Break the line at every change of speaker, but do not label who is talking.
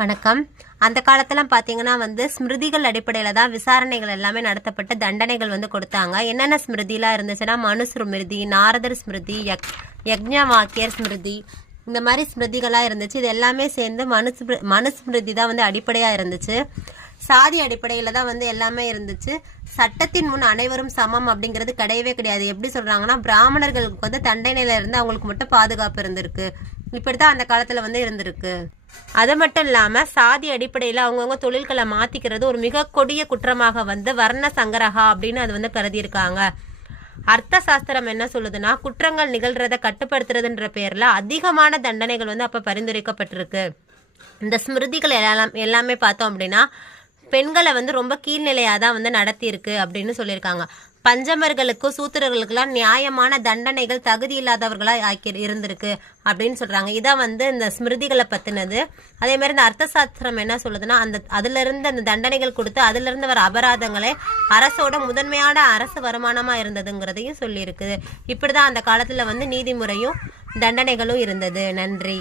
வணக்கம். அந்த காலத்தெல்லாம் பார்த்தீங்கன்னா வந்து ஸ்மிருதிகள் அடிப்படையில் தான் விசாரணைகள் எல்லாமே நடத்தப்பட்டு தண்டனைகள் வந்து கொடுத்தாங்க. என்னென்ன ஸ்மிருதிலாம் இருந்துச்சுன்னா மனு ஸ்மிருதி நாரதர் ஸ்மிருதி யக் யக்ஞவாக்கியர் ஸ்மிருதி இந்த மாதிரி ஸ்மிருதிகளாக இருந்துச்சு. இது எல்லாமே சேர்ந்து மனு மனு ஸ்மிருதி தான் வந்து அடிப்படையாக இருந்துச்சு. சாதி அடிப்படையில் தான் வந்து எல்லாமே இருந்துச்சு. சட்டத்தின் முன் அனைவரும் சமம் அப்படிங்கிறது கிடையவே கிடையாது. எப்படி சொல்கிறாங்கன்னா பிராமணர்களுக்கு வந்து தண்டனையில் இருந்து அவங்களுக்கு மட்டும் பாதுகாப்பு இருந்திருக்கு. இப்படித்தான் அந்த காலத்தில் வந்து இருந்திருக்கு. அது மட்டும் இல்லாம சாதி அடிப்படையில அவங்கவுங்க தொழில்களை மாத்திக்கிறது ஒரு மிக கொடிய குற்றமாக வந்து வர்ண சங்கரகா அப்படின்னு அது வந்து கருதியிருக்காங்க. அர்த்த சாஸ்திரம் என்ன சொல்லுதுன்னா குற்றங்கள் நிகழ்றத கட்டுப்படுத்துறதுன்ற பேர்ல அதிகமான தண்டனைகள் வந்து அப்ப பரிந்துரைக்கப்பட்டிருக்கு. இந்த ஸ்மிருதிகள் எல்லாம் எல்லாமே பார்த்தோம் அப்படின்னா பெண்களை வந்து ரொம்ப கீழ்நிலையாக தான் வந்து நடத்தியிருக்கு அப்படின்னு சொல்லியிருக்காங்க. பஞ்சமர்களுக்கும் சூத்திரர்களுக்கெல்லாம் நியாயமான தண்டனைகள் தகுதி இல்லாதவர்களாக ஆக்கி இருந்திருக்கு அப்படின்னு சொல்கிறாங்க இதான் வந்து இந்த ஸ்மிருதிகளை பற்றினது அதே மாதிரி இந்த அர்த்த சாஸ்திரம் என்ன சொல்லுதுன்னா அந்த அதிலிருந்து அந்த தண்டனைகள் கொடுத்து அதிலிருந்து வர அபராதங்களை அரசோட முதன்மையான அரசு வருமானமாக இருந்ததுங்கிறதையும் சொல்லியிருக்குது இப்படிதான் அந்த காலத்தில் வந்து நீதிமுறையும் தண்டனைகளும் இருந்தது. நன்றி.